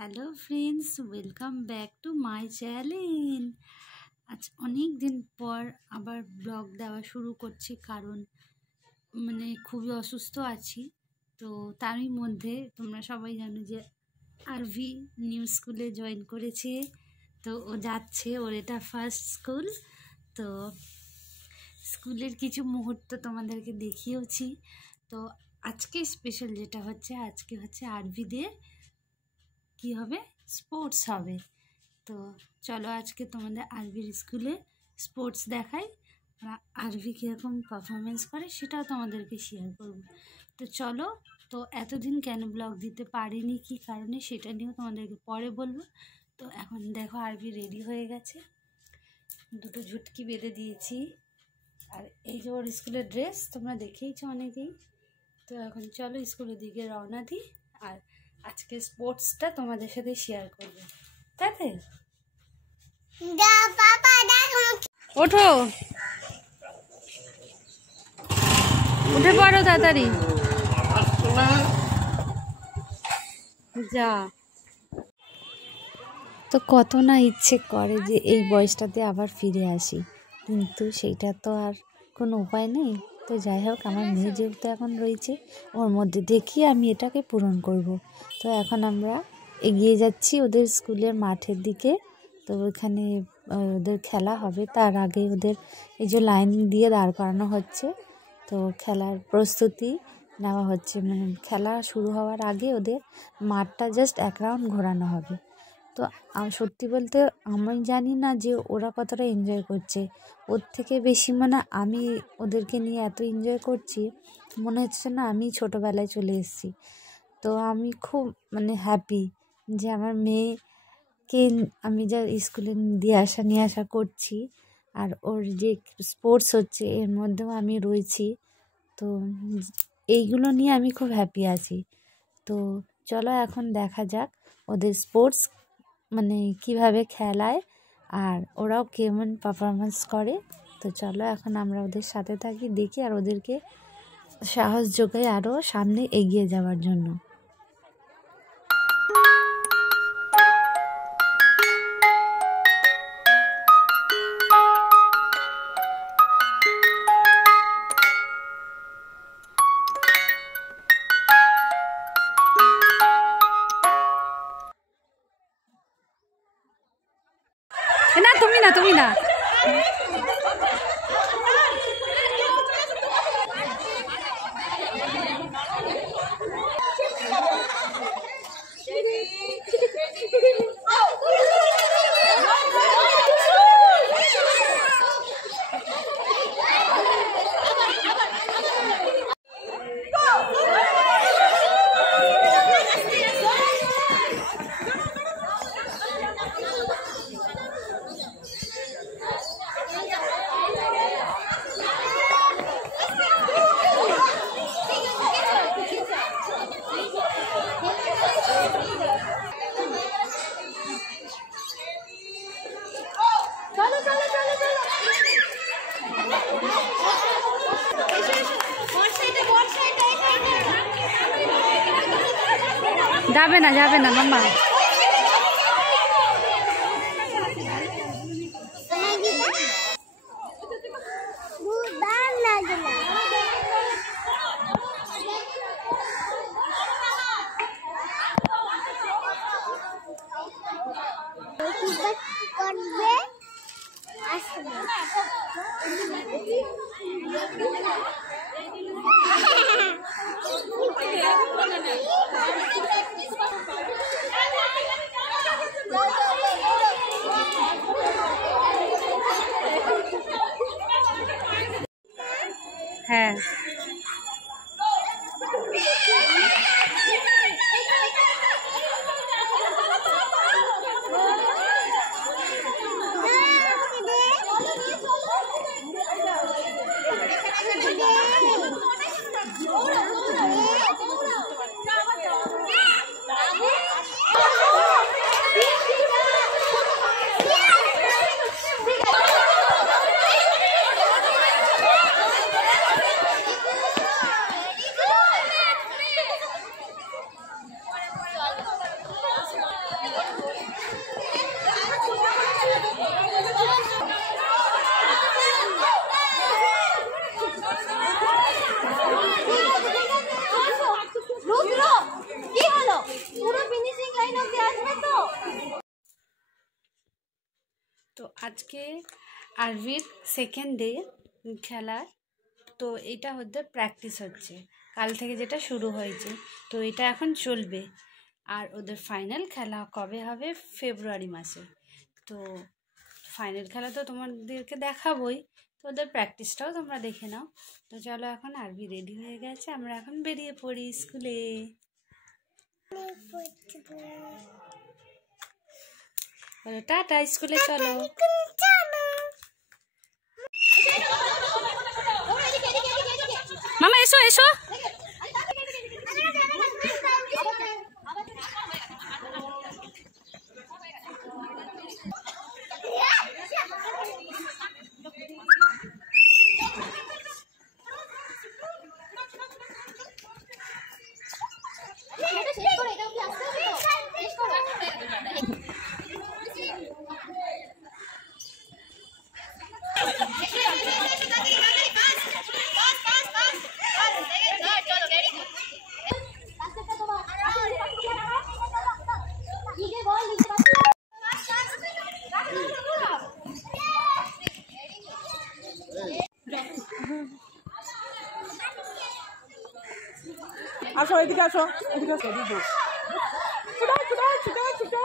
Hello friends, welcome back to my channel. আজ অনেক দিন পর আবার ব্লগ দেওয়া শুরু করছি, কারণ খুবই অসুস্থ আছি। তো তারই মধ্যে তোমরা সবাই জানো যে আরভি নিউ স্কুলে জয়েন করেছে। তো ও যাচ্ছে, ওর এটা ফার্স্ট স্কুল। তো স্কুলের কিছু মুহূর্ত তোমাদেরকে দেখিয়েওছি। তো আজকে স্পেশাল যেটা হচ্ছে, আজকে হচ্ছে আরভিদের কি হবে, স্পোর্টস হবে। তো চলো আজকে তোমাদের আরভির স্কুলে স্পোর্টস দেখাই, আরভি কীরকম পারফরমেন্স করে সেটাও তোমাদেরকে শেয়ার করব। তো চলো, তো এতদিন কেন ব্লগ দিতে পারিনি, কি কারণে, সেটা নিয়েও তোমাদেরকে পরে বলবো। তো এখন দেখো আরভি রেডি হয়ে গেছে, দুটো ঝুটকি বেঁধে দিয়েছি, আর এই যে ওর স্কুলের ড্রেস তোমরা দেখেইছো অনেকেই। তো এখন চলো স্কুলের দিকে রওনা দিই, আর আজকে স্পোর্টসটা তোমাদের সাথে শেয়ার করবো, তাই? ওঠো, উঠে পড়ো তাড়াতাড়ি, যা। তো কত না ইচ্ছে করে যে এই বয়সটাতে আবার ফিরে আসি, কিন্তু সেইটা তো আর কোনো উপায় নেই। তো যাই হোক, আমার মেয়ে যেহেতু এখন রয়েছে, ওর মধ্যে দেখি আমি এটাকে পূরণ করব। তো এখন আমরা এগিয়ে যাচ্ছি ওদের স্কুলের মাঠের দিকে। তো ওইখানে ওদের খেলা হবে, তার আগে ওদের এই যে লাইন দিয়ে দাঁড় করানো হচ্ছে। তো খেলার প্রস্তুতি নেওয়া হচ্ছে, খেলা শুরু হওয়ার আগে ওদের মাঠটা জাস্ট এক রাউন্ড ঘোরানো হবে। তো সত্যি বলতে আমি জানি না যে ওরা কতটা এনজয় করছে, ওর থেকে বেশি আমি ওদেরকে নিয়ে এত এনজয় করছি, মনে হচ্ছে না আমি ছোটোবেলায় চলে এসেছি। তো আমি খুব হ্যাপি যে আমার মেয়েকে আমি যা স্কুলে নিয়ে আসা করছি, আর ওর যে স্পোর্টস হচ্ছে এর মধ্যেও আমি রয়েছি। তো এইগুলো নিয়ে আমি খুব হ্যাপি আছি। তো চলো এখন দেখা যাক ওদের স্পোর্টস কিভাবে খেলায়, আর ওরাও কেমন পারফরমেন্স করে। তো চলো এখন আমরা ওদের সাথে থাকি, দেখি, আর ওদেরকে সাহস যোগাই আরও সামনে এগিয়ে যাওয়ার জন্য। না তুমি না যাবে না মাম্মা। হ্যাঁ, আজকে আরভির সেকেন্ড ডে খেলার। তো এটা ওদের প্র্যাকটিস হচ্ছে, কাল থেকে যেটা শুরু হয়েছে, তো এটা এখন চলবে। আর ওদের ফাইনাল খেলা কবে হবে? ফেব্রুয়ারি মাসে। তো ফাইনাল খেলা তো তোমাদেরকে দেখাবই, তো ওদের প্র্যাকটিসটাও তোমরা দেখে নাও। তো চলো, এখন আরবি রেডি হয়ে গেছে, আমরা এখন বেরিয়ে পড়ি স্কুলে। টাটা, স্কুলে চলো। মামা এসো এসো। আসো এদিকে আসো, এদিকে আসো, এদিকে ছুটো।